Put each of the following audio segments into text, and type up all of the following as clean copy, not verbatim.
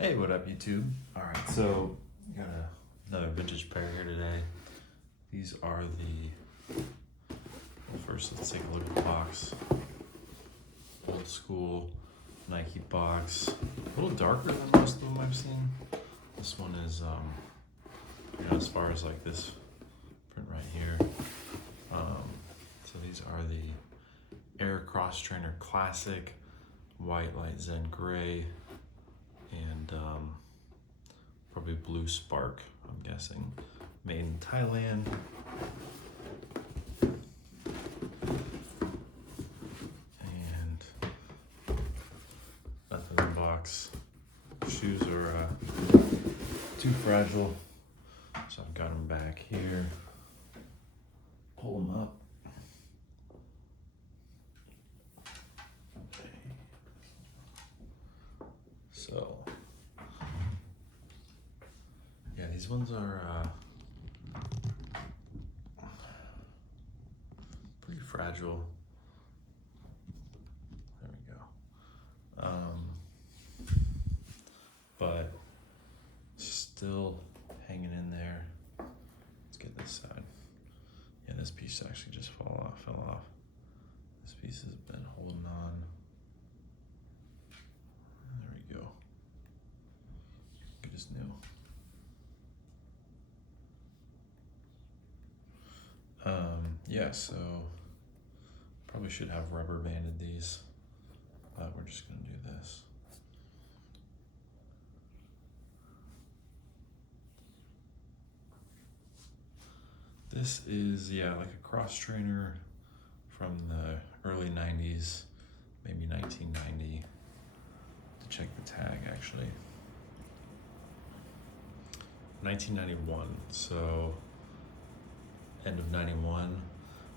Hey, what up, YouTube? All right, so got another vintage pair here today. These are well, first let's take a look at the box. Old school Nike box, a little darker than most of them I've seen. This one is, as far as like this print right here. So these are the Air Cross Trainer Classic, white light Zen gray, and probably blue spark, I'm guessing. Made in Thailand. And nothing in the box. Shoes are too fragile, so I've got them back here. Pull them up. So, yeah, these ones are pretty fragile. There we go. But still hanging in there. Let's get this side. Yeah, this piece actually just fell off. This piece has been holding on. There we go. Good as new. Yeah, so probably should have rubber banded these, but we're just gonna do this. This is, yeah, like a cross trainer from the early 90s, maybe 1990. To check the tag, actually. 1991, so end of 91.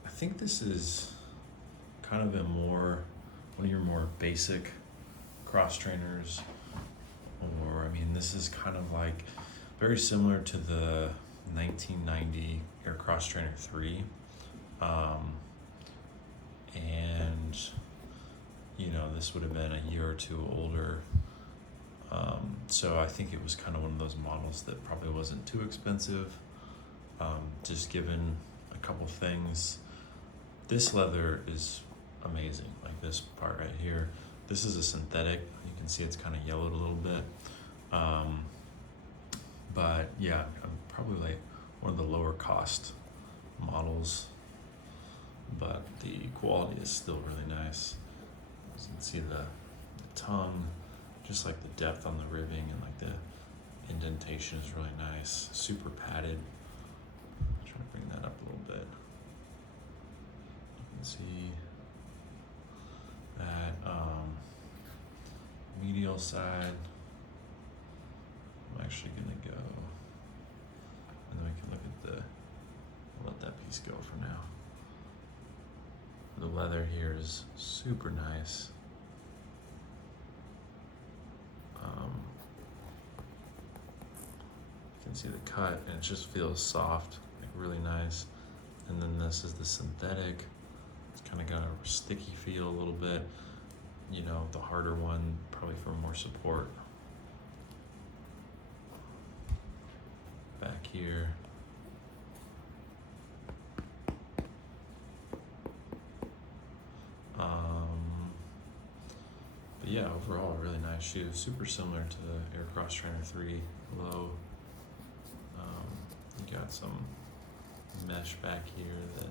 I think this is kind of one of your more basic cross trainers, or this is kind of like very similar to the 1990 Air Cross Trainer 3. And this would have been a year or two older. So I think it was kind of one of those models that probably wasn't too expensive, just given a couple things. This leather is amazing, like this part right here. This is a synthetic. You can see it's kind of yellowed a little bit. But yeah, probably like one of the lower cost models, but the quality is still really nice. You can see the tongue, just like the depth on the ribbing, and like the indentation is really nice. Super padded. I'm trying to bring that up a little bit. You can see that medial side. I'm actually gonna go, and then we can look at I'll let that piece go for now. The leather here is super nice. You can see the cut, and it just feels soft, like really nice. And then this is the synthetic. It's kind of got a sticky feel a little bit. The harder one, probably for more support. Back here. But yeah, overall, really nice shoe. Super similar to the Air Cross Trainer 3 low. You got some mesh back here that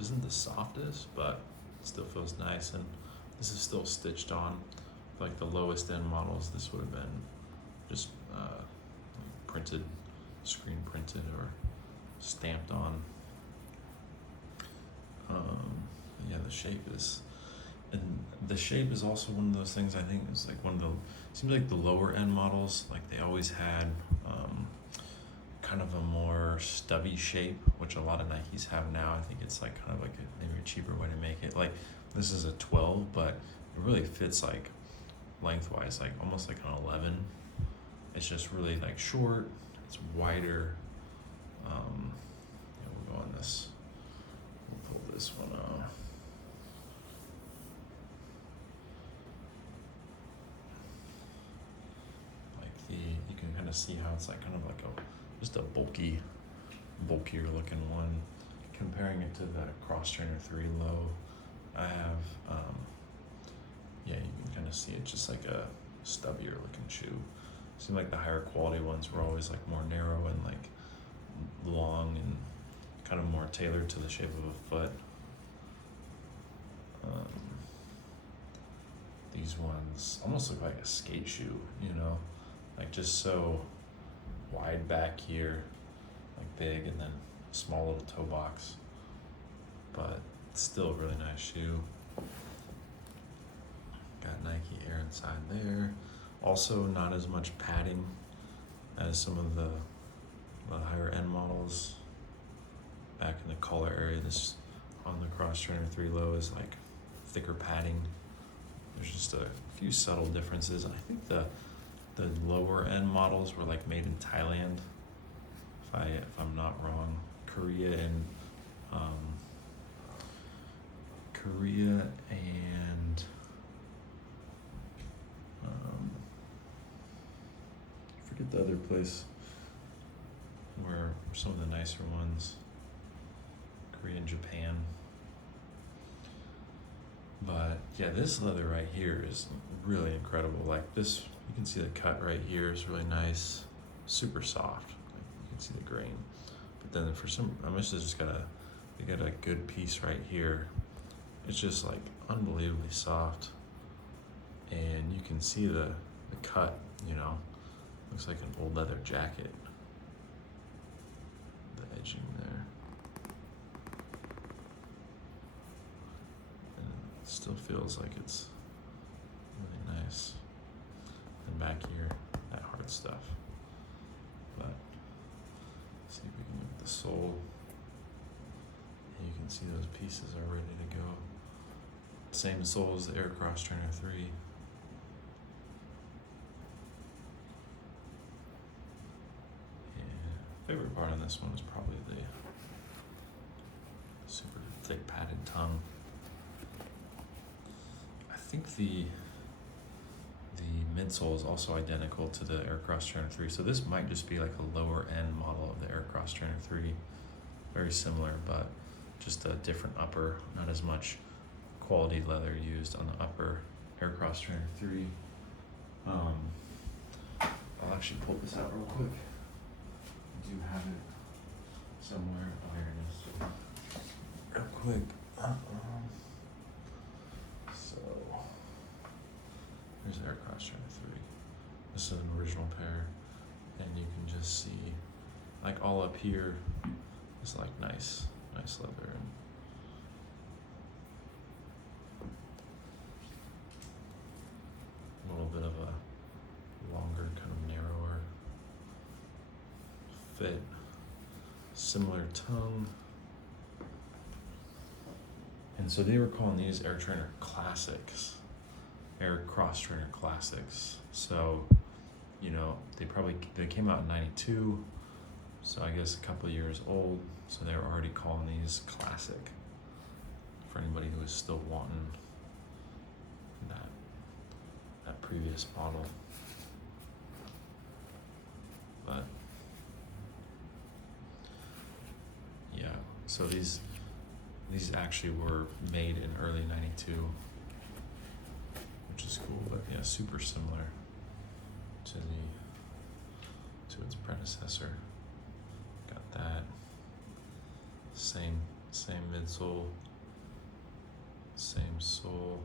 isn't the softest, but still feels nice. And this is still stitched on. Like the lowest end models, this would have been just printed, screen printed, or stamped on. Yeah, the shape is also one of those things. I think is like seems like the lower end models, like they always had kind of a more stubby shape, which a lot of Nikes have now. I think it's like kind of like maybe a cheaper way to make it. Like this is a 12, but it really fits like lengthwise, like almost like an 11. It's just really like short. It's wider. We'll go on this. We'll pull this one off. of see how it's like kind of like just a bulkier looking one. Comparing it to the Cross Trainer 3 Low, I have, yeah, you can kind of see it just like a stubbier looking shoe. Seemed like the higher quality ones were always like more narrow and like long and kind of more tailored to the shape of a foot. These ones almost look like a skate shoe, you know, like just so wide back here, like big, and then small little toe box, but still a really nice shoe. Got Nike Air inside there. Also not as much padding as some of the higher end models. Back in the collar area, this on the Cross Trainer 3 Low is like thicker padding. There's just a few subtle differences. I think the lower end models were like made in Thailand, if I'm not wrong. Korea and I forget the other place where some of the nicer ones. Korea and Japan. But yeah, this leather right here is really incredible. Like this, you can see the cut right here is really nice, super soft. You can see the grain. But then for some, I must have just got a good piece right here. It's just like unbelievably soft, and you can see the cut. You know, looks like an old leather jacket. The edging there. Still feels like it's really nice. And back here, that hard stuff. But see if we can look at the sole. And you can see those pieces are ready to go. Same sole as the Air Cross Trainer 3. And favorite part on this one is probably the super thick padded tongue. I think the midsole is also identical to the Air Cross Trainer 3, so this might just be like a lower end model of the Air Cross Trainer 3. Very similar, but just a different upper, not as much quality leather used on the upper Air Cross Trainer 3. I'll actually pull this out real quick. I do have it somewhere. Oh, here it is. Real quick. Here's the Air Cross Trainer 3. This is an original pair, and you can just see, like all up here, is like nice leather. And a little bit of a longer, kind of narrower fit. Similar tongue. And so they were calling these Air Trainer Classics. Air Cross Trainer Classics. So, you know, they came out in '92, so I guess a couple of years old. So they were already calling these classic for anybody who was still wanting that previous model. But yeah, so these actually were made in early '92. Which is cool, but yeah, super similar to its predecessor. Got that same midsole, same sole,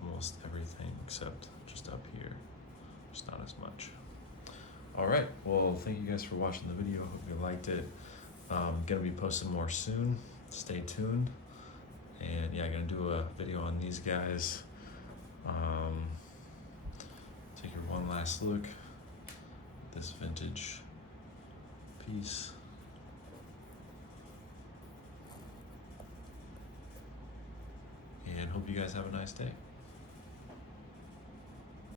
almost everything except just up here, just not as much. All right, well, thank you guys for watching the video. Hope you liked it. Gonna be posting more soon. Stay tuned. And yeah, gonna do a video on these guys. Take your one last look at this vintage piece. And hope you guys have a nice day.